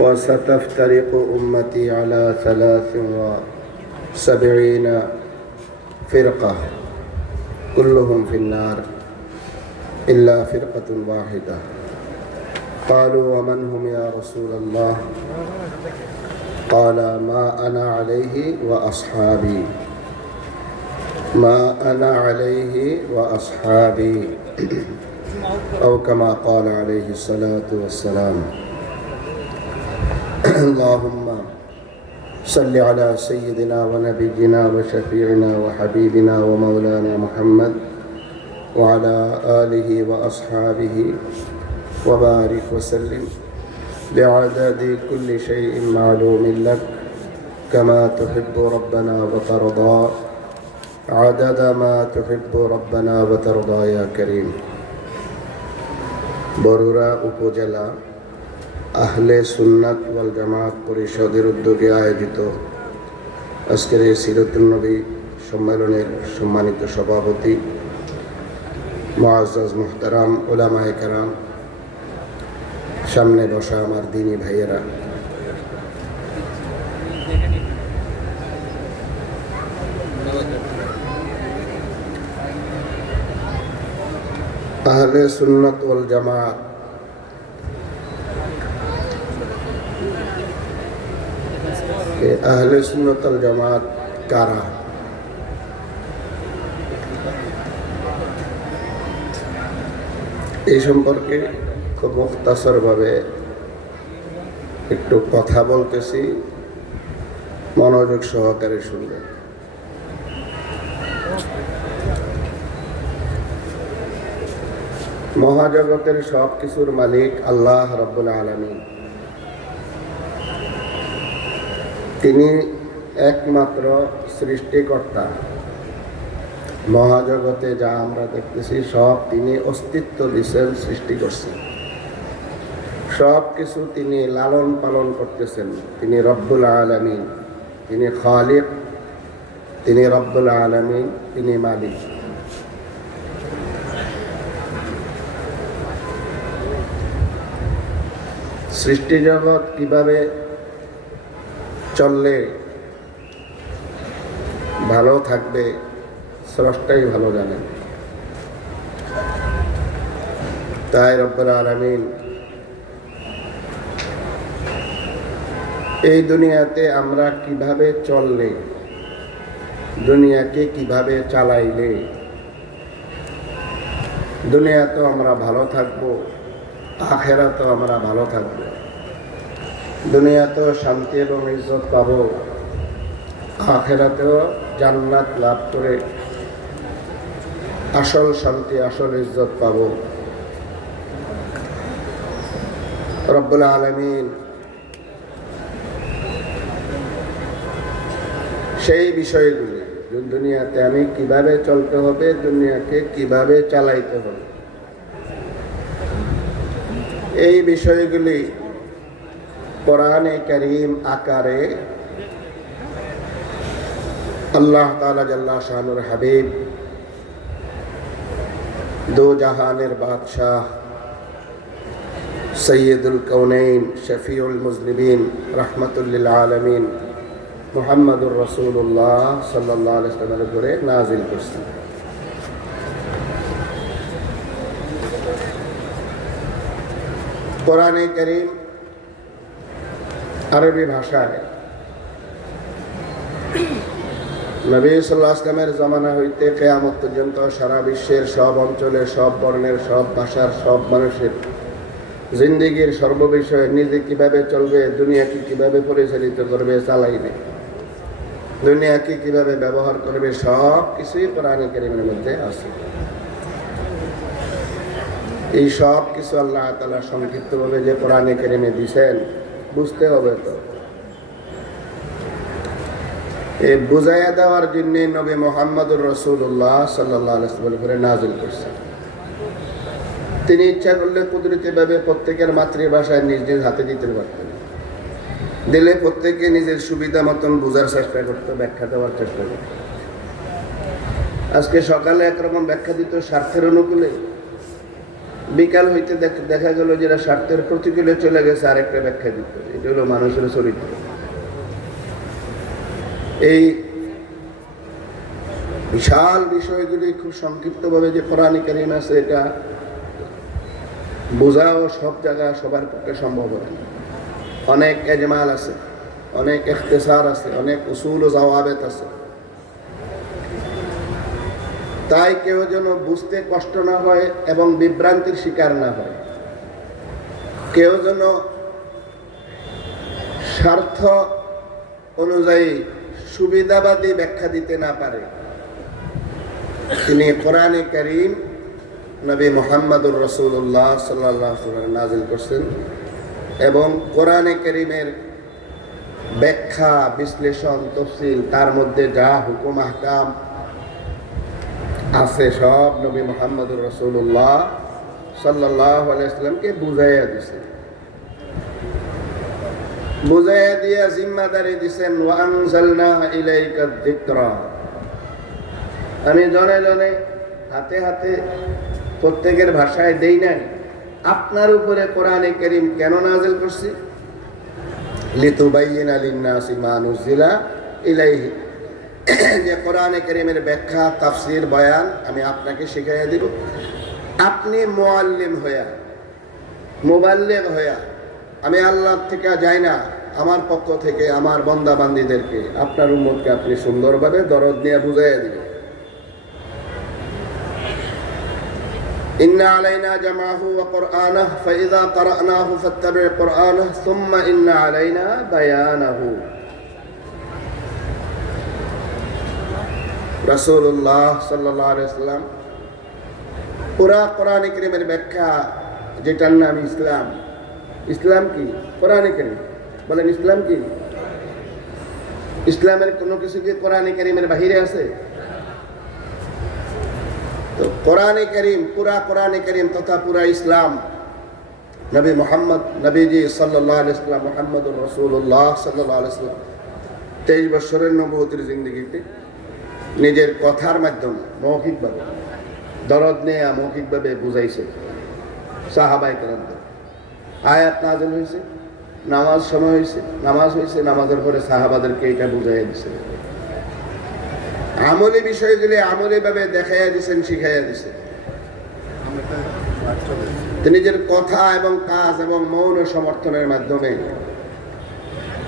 وستفترق أمتي على 73 فرقة كلهم في النار إلا فرقة واحدة قالوا ومن هم يا رسول الله قال ما أنا عليه وأصحابي ما أنا عليه وأصحابي أو كما قال عليه الصلاة والسلام اللهم صل على سيدنا ونبينا وشفيعنا وحبيبنا ومولانا محمد وعلى آله وأصحابه وبارك وسلم بعدد كل شيء معلوم لك كما تحب ربنا وترضى عدد ما تحب ربنا وترضى يا كريم বরুড়া উপজেলা আহলে সুন্নাত ওয়াল জামাত পরিষদের উদ্যোগে আয়োজিত আজকের এই সিরাতুন নবী সম্মেলনের সম্মানিত সভাপতি মুআজ্জাজ মুহতারাম উলামায়ে কেরাম, সামনে বসা আমার দিনী ভাইয়েরা, আহলে সুন্নাত ওয়াল জামাত আহলে সুন্নাত ওয়াল জামাত কারা? এই সম্পর্কে খুব মুখতাসর ভাবে একটু কথা বলতেছি, মনোযোগ সহকারে শুনবেন। মহাজগতের সব কিছুর মালিক আল্লাহ রাব্বুল আলামিন। তিনি একমাত্র সৃষ্টিকর্তা। মহাজগতে যা আমরা দেখতেছি সব তিনি অস্তিত্ব দিয়েছেন, সৃষ্টি করছেন, সব কিছু তিনি লালন পালন করতেছেন। তিনি রব্বুল আলামিন, তিনি খালিক, তিনি রব্বুল আলামিন, তিনি মালিক। সৃষ্টি জগৎ কিভাবে চললে ভালো থাকবে স্রষ্টাই ভালো জানেন। তাই রব্বুল আলামিন এই দুনিয়াতে আমরা কিভাবে চললে, দুনিয়াকে কিভাবে চালাইলে দুনিয়াতেও আমরা ভালো থাকবো, আখিরাতেও আমরা ভালো থাকবো, দুনিয়াতেও শান্তি এবং ইজ্জত পাবো, আখিরাতেও জান্নাত লাভ করে আসল শান্তি আসল ইজ্জত পাবো। রব্বুল আলামিন সেই বিষয়গুলি, দুনিয়াতে আমি কিভাবে চলতে হবে, দুনিয়াকে কিভাবে চালাইতে হবে, এই বিষয়গুলি কোরআনে কারীম আকারে আল্লাহ তাআলা জাল্লা শানুর হাবিব, দো জাহানের বাদশাহ, সৈয়দুল কৌনাইন, শফিউল মুজনিবিন, রাহমাতুল লিল আলামিন মুহাম্মদুর রাসূলুল্লাহ সাল্লাল্লাহু আলাইহি ওয়াসাল্লামের উপরে নাযিল করছেন। কোরআনে কারীম আরবি ভাষায় নবী সাল্লাল্লাহু আলাইহি ওয়াসাল্লামের জামানা হইতে কিয়ামত পর্যন্ত সারা বিশ্বের সব অঞ্চলের, সব বর্ণের, সব ভাষার, সব মানুষের জিন্দেগির সর্ববিষয়ে নিজে কিভাবে চলবে, দুনিয়াকে কিভাবে পরিচালিত করবে, চালাইবে, দুনিয়াকে কিভাবে ব্যবহার করবে, সব কিছুই কোরআনে কারীমের মধ্যে আছে। এই সব কিছু আল্লাহ তাআলা সংক্ষিপ্তভাবে যে কোরআনে কারীমে দিয়েছেন বুঝতে হবে। তো এই বুঝাইয়া দেওয়ার জন্য নবী মুহাম্মদুর রাসূলুল্লাহ সাল্লাল্লাহু আলাইহি ওয়াসাল্লামের উপরে নাযিল করছেন। তিনি ইচ্ছা করলে কুদরতিভাবে প্রত্যেকের মাতৃভাষায় নিজ নিজ হাতে দিতে পারতেন, দিলে প্রত্যেকে নিজের সুবিধা মতন বোঝার চেষ্টা করতো, ব্যাখ্যা দেওয়ার চেষ্টা করত। আজকে সকালে একরকম ব্যাখ্যা দিত স্বার্থের অনুকূলে, বিকাল হইতে দেখা গেল যেটা স্বার্থের প্রতিকূলে চলে গেছে আরেকটা ব্যাখ্যা দিতে। এটা হলো মানুষের চরিত্র। এই বিশাল বিষয়গুলি খুব সংক্ষিপ্তভাবে যে কোরআন কারীম আছে এটা বোঝাও সব জায়গায় সবার পক্ষে সম্ভব হয় না। অনেক এজমাল আছে, অনেক ইখতিসার আছে, অনেক উসুল ও জাওয়াবেত আছে। তাই কেউ যেন বুঝতে কষ্ট না হয় এবং বিভ্রান্তির শিকার না হয়, কেউ যেন স্বার্থ অনুযায়ী সুবিধাবাদী ব্যাখ্যা দিতে না পারে। তিনি কোরআনে কারীম নবী মুহাম্মদুর রাসূলুল্লাহ সাল্লাল্লাহু আলাইহি ওয়াসাল্লাম নাযিল করছেন এবং কোরআনে কারীমের ব্যাখ্যা, বিশ্লেষণ, তাফসীর, তার মধ্যে যা হুকুম আহকাম আছে সব নবী মুহাম্মদুর রাসূলুল্লাহ সাল্লাল্লাহু আলাইহি ওয়াসাল্লামকে বুঝাইয়া দিয়েছেন। বুঝাইয়া দিয়া জিম্মাদারি দিয়েছেন, ওয়া আনজালনা ইলাইকা যিকরা। আমি জনে জনে হাতে হাতে প্রত্যেকের ভাষায় দেই নাই, আপনার উপরে কোরআনে কারীম কেন নাযিল করছি? লিতুবাইয়িনা লিন-নাসি মা নুজিলা ইলাইহি, যে কোরআনে কারীমের ব্যাখ্যা, তাফসীর, বয়ান আমি আপনাকে শিখাইয়া দিব। আপনি মুআল্লিম হইয়া, মুবাল্লিগ হইয়া, আমি আল্লাহ থেকে যাই না, আমার পক্ষ থেকে আমার বান্দা বান্দীদেরকে, আপনার উম্মতকে আপনি সুন্দরভাবে দরদ নিয়ে বুঝাইয়া দিবেন। ইন্না আলাইনা জামাহু ওয়া কুরআনাহু ফাইযা ক্বরানাহু ফাত্তাবি' কুরআনাহু সুম্মা ইন্না আলাইনা বায়ানাহু। রাসূলুল্লাহ সাল্লাল্লাহু আলাইহি ওয়াসাল্লাম পুরা কোরআনে কারীমের ব্যাখ্যা, যেটার নাম ইসলাম। ইসলাম কি? কোরআনে কারীম। বলেন ইসলাম কি? ইসলামের কোনো কিছু কি কোরআনে কারীমের বাহিরে আছে? তো কোরআনে কারীম, পুরা কোরআনে কারীম তথা পুরা ইসলাম নবী মুহাম্মদ, নবীজি সাল্লাল্লাহু আলাইহি ওয়াসাল্লাম, মুহাম্মদুর রাসূলুল্লাহ সাল্লাল্লাহু আলাইহি ওয়াসাল্লাম 23 বছরের নবুয়তের জিন্দেগিতে নিজের কথার মাধ্যমে মৌখিকভাবে দরদ নিয়ে মৌখিকভাবে বুঝাইছে সাহাবায়ে কেরামদের। আয়াত নাযিল হয়েছে, নামাজ সময় হয়েছে, নামাজ হয়েছে, নামাজের পরে সাহাবাদেরকে এটা বুঝাইয়া দিছে। আমলি বিষয়গুলি আমলিভাবে দেখাইয়া দিছেন, শিখাইয়া দিছেন। নিজের কথা এবং কাজ এবং মৌন সমর্থনের মাধ্যমে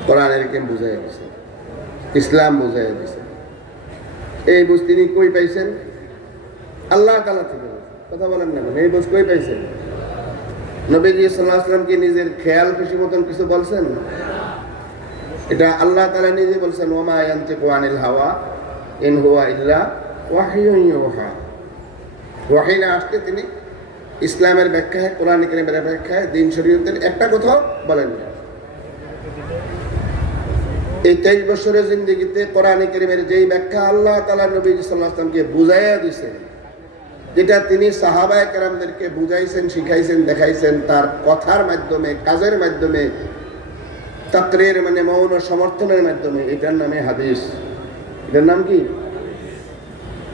কোরআনের কারীম বুঝাইয়া দিছেন, ইসলাম বুঝাইয়া দিছেন। এই বুঝ তিনি কই পাইছেন? আল্লাহ তাআলা থেকে। কথা বলেন না, এই বুঝ কই পাইছেন? নবীজি সাল্লাল্লাহু আলাইহি ওয়াসাল্লাম কি নিজের খেয়াল খুশি মতন কিছু বলছেন? এটা আল্লাহ তাআলা নিজে বলছেন, ওয়া মা ইয়ানতিকু আনিল হাওয়া ইন হুয়া ইল্লা ওয়াহয়ুন ইউহা। ওয়াহী না আসতে তিনি ইসলামের ব্যাখ্যায়, কোরআন কারীমের ব্যাখ্যায়, দ্বীন শরীয়তের একটা কথা বলেন না। এই 23 বছরের জিন্দেগিতে কোরআন কারীমের যেই ব্যাখ্যা আল্লাহ তাআলা নবী সাল্লাল্লাহু আলাইহি ওয়াসাল্লামকে বুঝাইয়া দিয়েছেন, যেটা তিনি সাহাবায়ে কেরামদেরকে বুঝাইছেন, শিখাইছেন, দেখাইছেন, তার কথার মাধ্যমে, কাজের মাধ্যমে, তাকরীর মানে মৌন সমর্থনের মাধ্যমে, এটার নামে হাদিস। এটার নাম কি?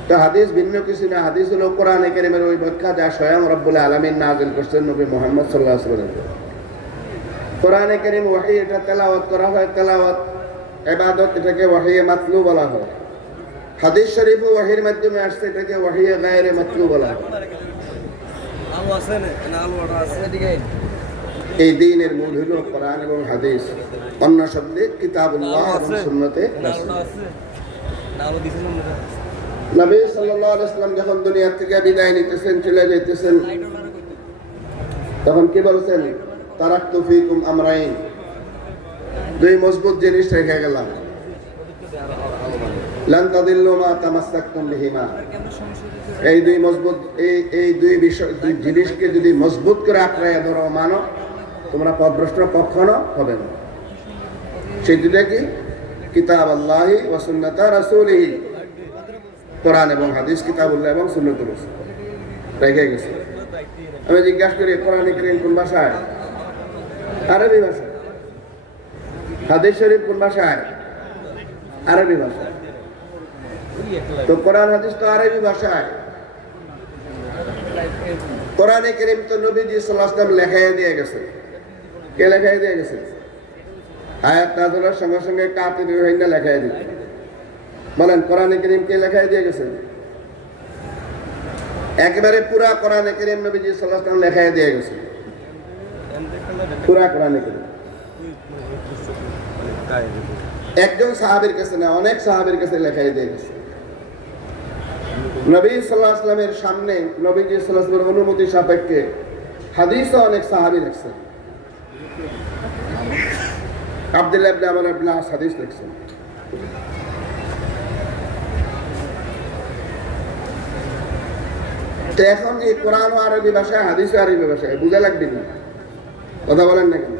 তো হাদিস ভিন্ন কিছু না। হাদিস হলো কোরআন কারীমের ওই ব্যাখ্যা যা স্বয়ং রব্বুল আলামিন নাযিল করছেন নবী মুহাম্মদ সাল্লাল্লাহু আলাইহি ওয়াসাল্লাম। কোরআন কারীম ওহী, এটা তেলাওয়াত করা হয়, তেলাওয়াত ইবাদত, এটাকে ওহী মাতলু বলা হয়। হাদিস শরীফ ওহীর মাধ্যমে আসছে, এটাকে ওহী গায়রে মাতলু বলা হয়। এই দ্বীনের মূল হলো কোরআন এবং হাদিস, অন্য শব্দে কিতাবুল্লাহ এবং সুন্নতে রাসূল। নবী সাল্লাল্লাহু আলাইহি ওয়াসাল্লাম যখন দুনিয়া থেকে বিদায় নিতেছেন, চলে যাইতেছেন, তখন কি বলছেন? তারাকতু ফীকুম আমরাইন, দুই মজবুত জিনিস রেখে গেলাম। লান তাদিল্লু মা তামাসসাকতুম বিহিমা। এই দুই মজবুত, এই দুই বিষয়, দুই জিনিসকে যদি মজবুত করে আঁকড়াইয়া ধরো, মানো, তোমরা পথভ্রষ্ট কখনো হবে না। সেই দুটা কি? কিতাব আল্লাহি ওয়া সুন্নাতা রাসূলিহি, কোরআন এবং হাদিস, কিতাবুল্লাহ এবং সুন্নাতুর রাসূল রেখে গেছে। আমি জিজ্ঞাসা করি, কোরআন কারীম কোন ভাষায়? আরবি ভাষায়। হাদিস শরীফ কোন ভাষায়? আরবি ভাষায়। তো কোরআন হাদিস তো আরবি ভাষায়। কোরআনে কারীম তো নবীজি সাল্লাল্লাহু আলাইহি ওয়াসাল্লাম লেখায় দিয়ে গেছে। কে লেখায় দিয়ে গেছে? আয়াত নাযিলের সঙ্গে সঙ্গে কাতির হইনা লেখায় দিতে। বলেন কোরআনে কারীম কে লেখায় দিয়ে গেছে? একেবারে পুরা কোরআনে কারীম নবীজি সাল্লাল্লাহু আলাইহি ওয়াসাল্লাম লেখায় দিয়ে গেছে। পুরা কোরআনে কারীম একজন সাহাবীর কাছে না, অনেক সাহাবীর কাছে লেখায় দিয়ে গেছে। নবী সাল্লাল্লাহু আলাইহি ওয়াসাল্লামের সামনে নবীজি সাল্লাল্লাহু আলাইহি ওয়াসাল্লামের অনুমতি সাপেক্ষে হাদিসও অনেক সাহাবী লিখছেন। আব্দুল্লাহ ইবনে আমর ইবনে আস হাদিস লিখছেন। তো এখন এই কোরআন ও আরবি ভাষায়, হাদিস ও আরবি ভাষায় বুঝা লাগবে না, কথা বলেন না কেন?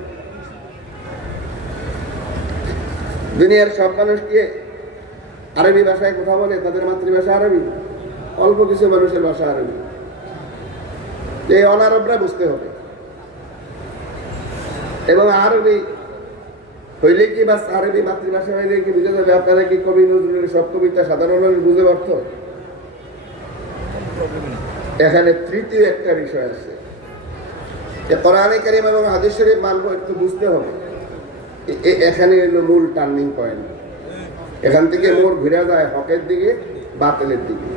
দুনিয়ার সব মানুষ কি আরবি ভাষায় কথা বলে? তাদের মাতৃভাষা আরবি? অল্প কিছু মানুষের ভাষা আরবি। এই অনারবরা বুঝতে হবে। এবং আরবি হইলে কি বাস আরবি মাতৃভাষা হইলে কি বুঝে যাবে? আপনারা কি কবি নজরুলের সব কবিতা সাধারণ মানুষ বুঝে পারত? এখানে তৃতীয় একটা বিষয় আছে, যে কোরআনে কারীম এবং হাদিস শরীফ মানবো, একটু বুঝতে হবে। এখানে হলো মূল টার্নিং পয়েন্ট। এখান থেকে মোড় ঘুরে যায় হকের দিকে, বাতিলের দিকে।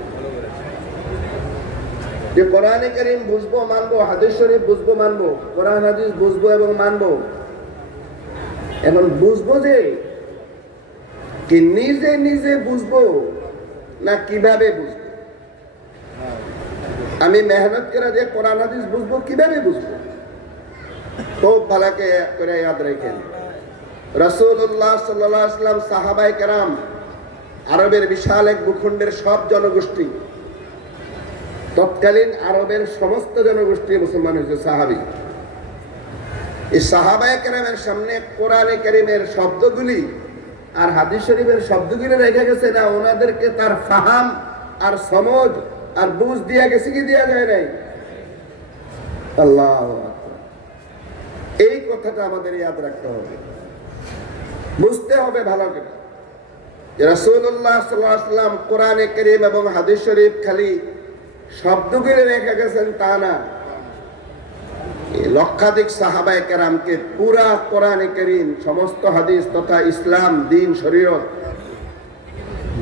যে কোরআনে কারীম বুঝবো, মানবো, হাদিস শরীফ বুঝবো, মানবো, কোরআন হাদিস বুঝবো এবং মানবো। এখন বুঝবো যে কি নিজে নিজে বুঝবো না কিভাবে বুঝবো? আমি মেহনত করে যে কোরআন হাদিস বুঝবো, কিভাবে বুঝবো? খুব ভালো করে ইয়াদ রাখেন, রাসূলুল্লাহ সাল্লাল্লাহু আলাইহি ওয়াসাল্লাম, সাহাবায়ে কেরাম, আরবের বিশাল এক ভূখণ্ডের সব জনগোষ্ঠী, তৎকালীন আরবের সমস্ত জনগোষ্ঠী মুসলমান হয়েছে সাহাবী। এই সাহাবায়ে কেরামের সামনে কোরআনে কারীমের শব্দগুলি আর হাদিস শরীফের শব্দগুলি রেখে গেছে না, ওনাদেরকে তার ফাহাম আর সমঝ আর বুঝ দিয়া গেছে কি দিয়া যায় নাই? আল্লাহু আকবার। এই কথাটা আমাদের ইয়াদ রাখতে হবে, বুঝতে হবে ভালো করে। রাসূলুল্লাহ সাল্লাল্লাহু আলাইহি ওয়াসাল্লাম কোরআনে কারীম এবং হাদিস শরীফ খালি শব্দগুলি রেখে গেছেন তা না, লক্ষাধিক সাহাবায়ে কেরামকে পুরা কোরআনে কারীম, সমস্ত হাদিস তথা ইসলাম, দ্বীন, শরীয়ত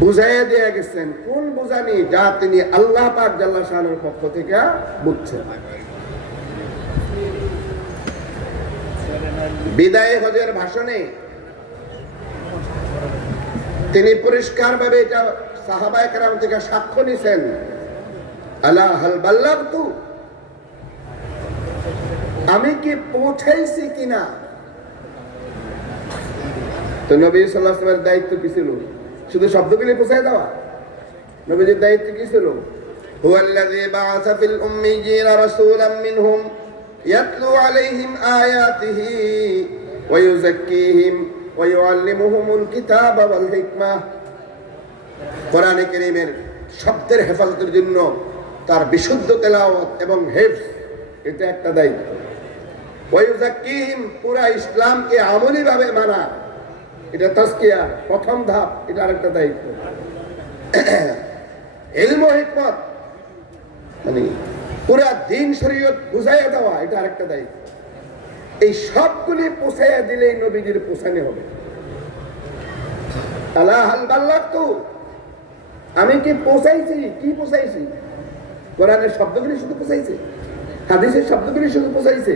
বুঝাইয়া দিয়ে গেছেন। কোন বুঝানি? যা তিনি আল্লাহ পাক জাল্লা শানুর পক্ষ থেকে বুঝছেন। বিদায় হজের ভাষণে তিনি পরিষ্কারভাবে এটা সাহাবায়ে কেরাম থেকে সাক্ষ্য নিছেন, আলা হাল বাল্লাগতু, আমি কি পৌঁছাইছি কিনা? তো নবী সাল্লাল্লাহু আলাইহি ওয়াসাল্লামের দায়িত্ব কি ছিল? শুধু শব্দগুলি পৌঁছায় দেওয়া? নবীজির দায়িত্ব কি ছিল? হুয়াল্লাযী বাআসা ফিল উম্মিয়্যিনা রাসূলাম মিনহুম ইয়াতলু আলাইহিম আয়াতিহি ওয়া ইউযাক্কিহিম ওয়া ইউআল্লিমুহুমুল কিতাবা ওয়াল হিকমা। কোরআনে কারীমের শব্দের হেফাজতের জন্য তার বিশুদ্ধ তেলাওয়াত এবং হিফজ, এটা একটা দায়িত্ব। ওয়া ইউযাক্কিহিম, পুরা ইসলামকে আমলি ভাবে মানা, এটা তাজকিয়া, প্রথম ধাপ, এটা আরেকটা দায়িত্ব। ইলম ও হিকমত, মানে পুরা দ্বীন শরীয়ত বুঝাইয়া দেওয়া, এটা আরেকটা দায়িত্ব। এই সবগুলি পৌঁছাইয়া দিলেই নবীজির পৌঁছানো হবে। আলা হাল বাল্লাগতু, আমি কি পৌঁছাইছি? কি পৌঁছাইছি? কোরআনের শব্দগুলি শুধু পৌঁছাইছে? হাদিসের শব্দগুলি শুধু পৌঁছাইছে?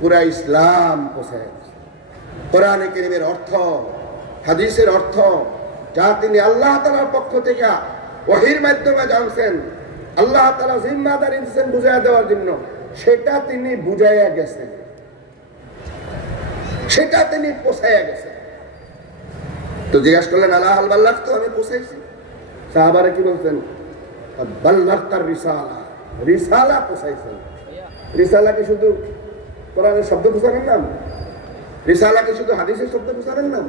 পুরা ইসলাম পৌঁছায়। কোরআনে কারীমের অর্থ, হাদিসের অর্থ, যা তিনি আল্লাহ তাআলার পক্ষ থেকে ওহীর মাধ্যমে জানছেন, আল্লাহ তাআলা জিম্মাদারি দিয়েছেন বুঝাইয়া দেওয়ার জন্য, সেটা তিনি বুঝাইয়া গেছেন, সেটা তিনি পৌঁছাইয়া গেছেন। তো জিজ্ঞাসা করলেন, আলা হাল বাল্লাগতু, আমি পৌঁছাইছি? সাহাবারা কি বলছেন? বাল্লাগতার রিসালা, রিসালা পৌঁছাইছেন। রিসালা কি শুধু কোরআনের শব্দ পৌঁছানোর নাম? রিসালা কি শুধু হাদিসের শব্দ পৌঁছানোর নাম?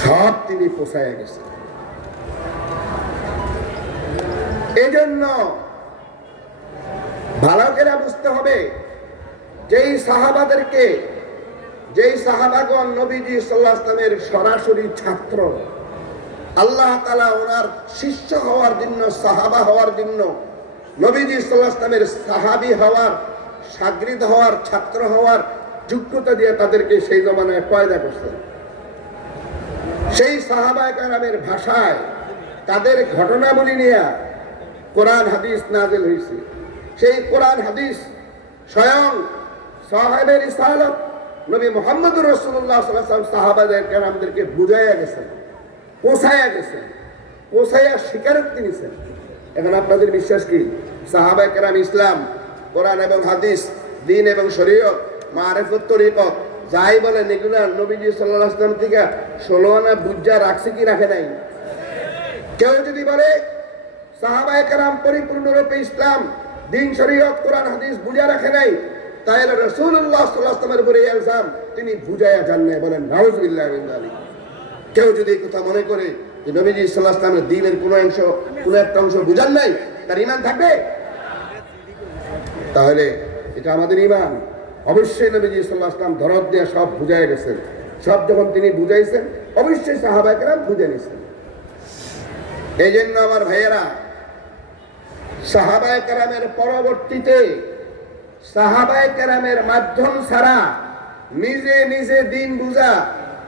সব তিনি পৌঁছাইয়া গেছেন। এই জন্য ভালো করে বুঝতে হবে, যেই সাহাবাদেরকে, যেই সাহাবাগণ নবীজি সাল্লাল্লাহু আলাইহি ওয়াসাল্লামের সরাসরি ছাত্র, আল্লাহ তাআলা ওনার শিষ্য হওয়ার জন্য, সাহাবা হওয়ার জন্য নবীজি সাল্লাল্লাহু আলাইহি ওয়াসাল্লামের সাহাবী হওয়ার, শাগরিদ হওয়ার, ছাত্র হওয়ার যোগ্যতা দিয়ে তাদেরকে সেই জমানায় পয়দা করছেন। সেই সাহাবায়ে কেরামের ভাষায় তাদের ঘটনাবলী নিয়ে কোরআন হাদিস নাযিল হয়েছে। সেই কোরআন হাদিস স্বয়ং সাহেবের রিসালাত নবী মুহাম্মদুর রাসূলুল্লাহ সাল্লাল্লাহু আলাইহি ওয়াসাল্লাম সাহাবায়ে কেরামদেরকে বুঝাইয়া গেছেন, পৌঁছাইয়া গেছেন, পৌঁছাইয়া স্বীকারোক্তি নিছেন। এখন আপনাদের বিশ্বাস কি সাহাবায়ে কেরাম ইসলাম, কোরআন এবং হাদিস, দ্বীন এবং শরীয়ত, মারিফত, তরিকত যাই বলেন এগুলা নবীজি সাল্লাল্লাহু আলাইহি ওয়াসাল্লাম থেকে 16 আনা বুঝা রাখছে কি রাখে নাই? কেউ যদি বলে সাহাবায়ে কেরাম পরিপূর্ণরূপে ইসলাম, দ্বীন, শরীয়ত, কোরআন, হাদিস বুঝা রাখে নাই, তাহলে রাসূলুল্লাহ সাল্লাল্লাহু আলাইহি ওয়াসাল্লামের উপরে ইলজাম তিনি বুঝাইয়া জান নাই, বলেন নাউযুবিল্লাহি মিন যালিক। কেউ যদি এই কথা মনে করে যে নবীজি সাল্লাল্লাহু আলাইহি ওয়াসাল্লামের দ্বীনের কোনো একটা অংশ বুঝান নাই, তার ঈমান থাকবে? তাহলে এটা আমাদের ঈমান। অবশ্যই নবীজি সাল্লাল্লাহু আলাইহি ওয়াসাল্লাম দরদ দিয়ে সব বুঝাইয়া গেছেন। সব যখন তিনি বুঝাইছেন অবশ্যই সাহাবায়ে কেরাম বুঝে নিছেন। এই জন্য আমার ভাইয়েরা, সাহাবায়ে কেরামের পরবর্তীতে সাহাবায়ে কেরামের মাধ্যম ছাড়া নিজে নিজে দিন বুঝা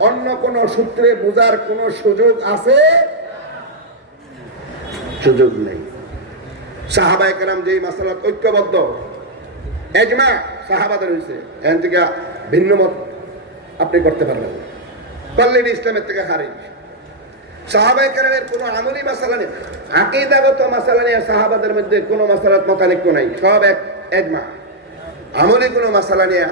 অন্য কোন সূত্রে বুঝার কোন সুযোগ আছে? সুযোগ নেই। সাহাবায়ে কেরাম যেই মাসালাত ঐক্যবদ্ধ, ইজমা সাহাবাদের হয়েছে, এখান থেকে ভিন্ন মত আপনি করতে পারবেন না, পারলেন ইসলামের থেকে খারিজ। সাহাবায়ে কেরামের কোনো আমলি মাসালা নেই, আকীদাগত মাসালা নিয়ে সাহাবাদের মধ্যে কোনো মাসালাত মতানৈক্য নাই, সব এক ইজমা। আমলি কোনো মাসালা নিয়ে